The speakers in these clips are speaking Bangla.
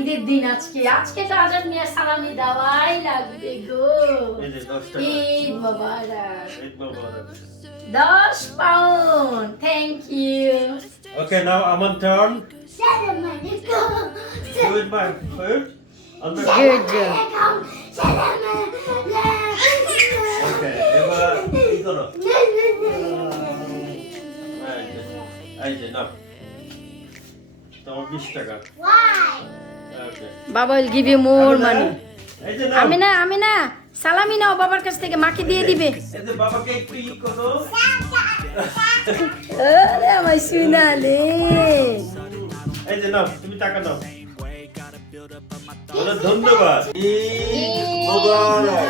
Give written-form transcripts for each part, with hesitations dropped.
ঈদের দিন আজকে তো আজান মিয়া সালামি দেওয়াই লাগবে গো। Eid Mubarak. 10 pound, thank you. Okay, now Aman turn. Salam alaikum. Do it my food. Good job. Salam alaikum. Okay, এবার কি করো? এই যে নাও। তোমার 20 টাকা। Why? Okay. বাবা will give you more money. এই যে নাও। আমিনা সালামি নাও বাবার কাছ থেকে, মাকে দিয়ে দিবে। এই যে বাবাকে একটু ই করো। আরে আমার সোনালে। এই যে নাও, তুমি টাকা নাও। বলো ধন্যবাদ। ঈদ মোবারক।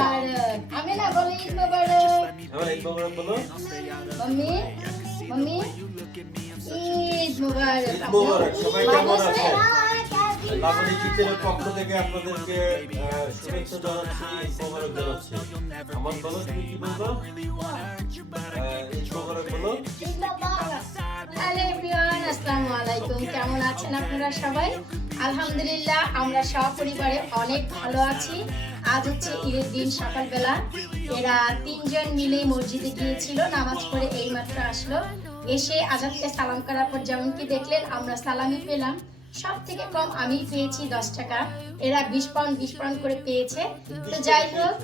আমিনা বলো ঈদ মোবারক। আমার ঈদ মোবারক বলো। মাম্মি ঈদ মোবারক। ঈদ মোবারক। সবাই কেমন আছেন? লাবণী কিচেনের পক্ষ থেকে আপনাদেরকে শুভেচ্ছা জানাচ্ছি, ঈদ মোবারক জানাচ্ছি। আমার বলো, তুমি কি বলবো? ঈদ মোবারক বলো। হ্যালো এভরিওয়ান, আসসালামু আলাইকুম। কেমন আছেন আপনারা সবাই? আলহামদুলিল্লাহ আমরা সপরিবারে অনেক ভালো আছি। আজ হচ্ছে ঈদের দিন, সকালবেলা এরা 3 জন মিলে মসজিদে গিয়েছিল, নামাজ পড়ে এইমাত্র আসলো। এসে আজাদকে সালাম করার পর যেমন কি দেখলেন আমরা সালামি পেলাম। সব থেকে কম আমি পেয়েছি 10 টাকা, এরা 20 পাউন্ড করে পেয়েছে। তো যাই হোক,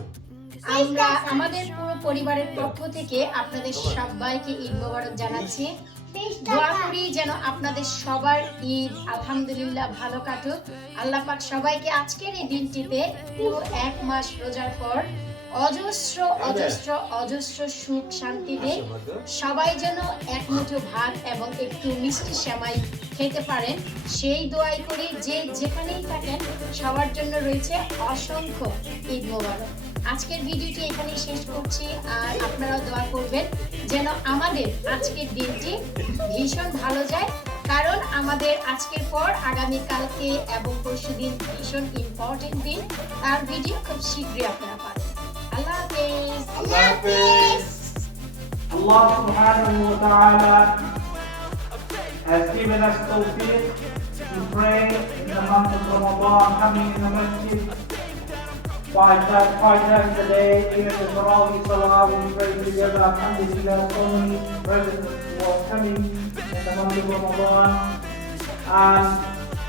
আমরা আমাদের পুরো পরিবারের পক্ষ থেকে আপনাদের সবাইকে ঈদ মোবারক জানাচ্ছি। দোয়া করি যেন আপনাদের সবার ঈদ আলহামদুলিল্লাহ ভালো কাটুক। আল্লাহ পাক সবাইকে আজকের এই দিনটিতে পুরো 1 মাস রোজার পর অজস্র সুখ শান্তি দেয়। সবাই যেন এক মুঠো ভাত এবং একটু মিষ্টি সেমাই খেতে পারেন, সেই দোয়াই করি। যে যেখানেই থাকেন সবার জন্য রয়েছে অসংখ্য ঈদ মোবারক। আজকের ভিডিওটি এখানেই শেষ করছি, আর আপনারাও দোয়া করবেন যেন আমাদের আজকের দিনটি ভীষণ ভালো যায়, কারণ আমাদের আজকের পর আগামীকালকে এবং পরশুদিন ভীষণ ইম্পর্টেন্ট দিন। তার ভিডিও খুব শীঘ্রই আপনারা পাবেন। আল্লাহ হাফেজ। আল্লাহ হাফেজ। Allah subhanahu wa ta'ala has given us tawfiq to pray in the month of Ramadan, coming in the masjid 5 times a day, even the Tarawih Salah we pray together. Alhamdulillah, so many brothers were coming in the month of Ramadan, and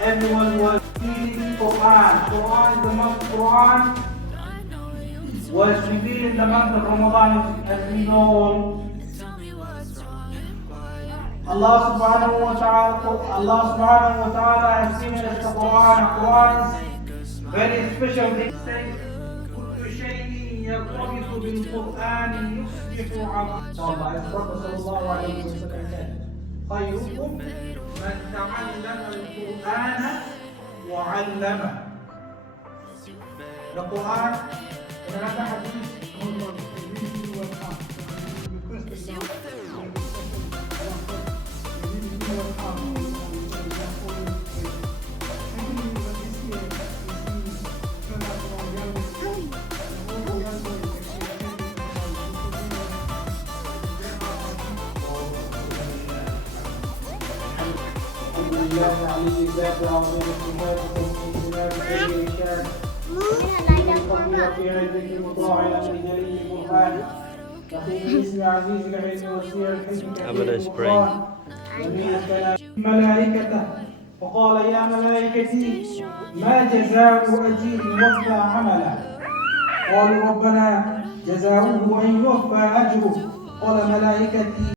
everyone was reading Quran. Quran is the month of Quran was revealed in the month of Ramadan, as we know. Allah subhanahu wa ta'ala has given us the Quran. Quran is very special. They say, كل شيء يرتبط بالقرآن يصبح عظيما. As Prophet sallallahu alayhi wa sallam said, خيركم من تعلم القرآن وعلمه. The Quran. ملائكته وقال يا ملائكتي ما جزاء أجير وفى عمله قالوا ربنا جزاؤه أن يوفى أجره قال ملائكتي